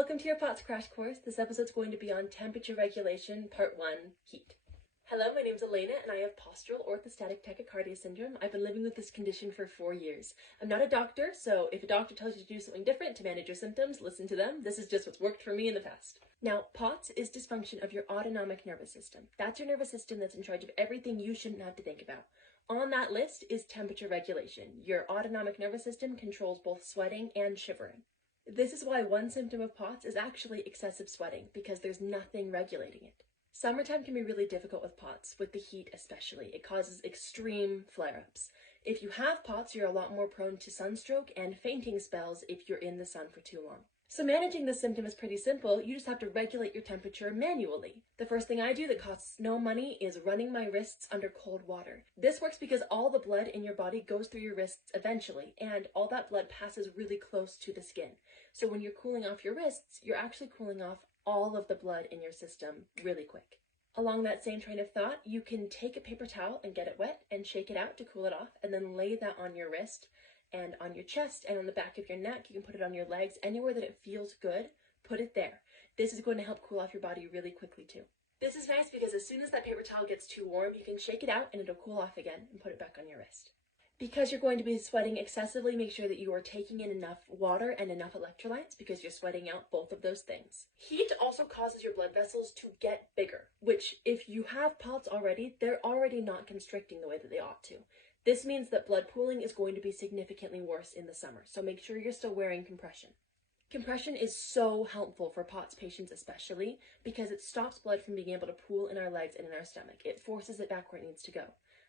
welcome to your POTS crash course. This episode's going to be on temperature regulation, part 1, heat. Hello, my name's Elena and I have postural orthostatic tachycardia syndrome. I've been living with this condition for 4 years. I'm not a doctor, so if a doctor tells you to do something different to manage your symptoms, listen to them. This is just what's worked for me in the past. Now, POTS is dysfunction of your autonomic nervous system. That's your nervous system that's in charge of everything you shouldn't have to think about. On that list is temperature regulation. Your autonomic nervous system controls both sweating and shivering. This is why one symptom of POTS is actually excessive sweating, because there's nothing regulating it. Summertime can be really difficult with POTS, with the heat especially. It causes extreme flare-ups. If you have POTS, you're a lot more prone to sunstroke and fainting spells if you're in the sun for too long. So managing this symptom is pretty simple. You just have to regulate your temperature manually. The first thing I do that costs no money is running my wrists under cold water. This works because all the blood in your body goes through your wrists eventually, and all that blood passes really close to the skin. So when you're cooling off your wrists, you're actually cooling off all of the blood in your system really quick. Along that same train of thought, you can take a paper towel and get it wet and shake it out to cool it off, and then lay that on your wrist and on your chest and on the back of your neck. You can put it on your legs, anywhere that it feels good, put it there. This is going to help cool off your body really quickly too. This is nice because as soon as that paper towel gets too warm, you can shake it out and it'll cool off again and put it back on your wrist. Because you're going to be sweating excessively, make sure that you are taking in enough water and enough electrolytes because you're sweating out both of those things. Heat also causes your blood vessels to get bigger, which if you have POTS already, they're already not constricting the way that they ought to. This means that blood pooling is going to be significantly worse in the summer, so make sure you're still wearing compression. Compression is so helpful for POTS patients especially because it stops blood from being able to pool in our legs and in our stomach. It forces it back where it needs to go.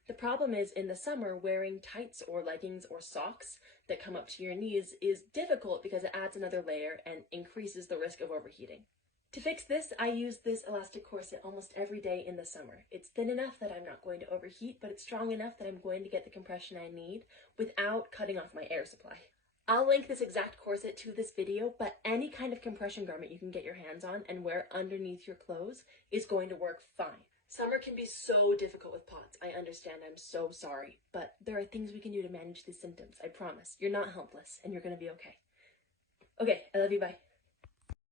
The problem is in the summer, wearing tights or leggings or socks that come up to your knees is difficult because it adds another layer and increases the risk of overheating. To fix this, I use this elastic corset almost every day in the summer. It's thin enough that I'm not going to overheat, but it's strong enough that I'm going to get the compression I need without cutting off my air supply. I'll link this exact corset to this video, but any kind of compression garment you can get your hands on and wear underneath your clothes is going to work fine. Summer can be so difficult with POTS. I understand, I'm so sorry, but there are things we can do to manage these symptoms. I promise. You're not helpless and you're going to be okay. Okay, I love you, bye.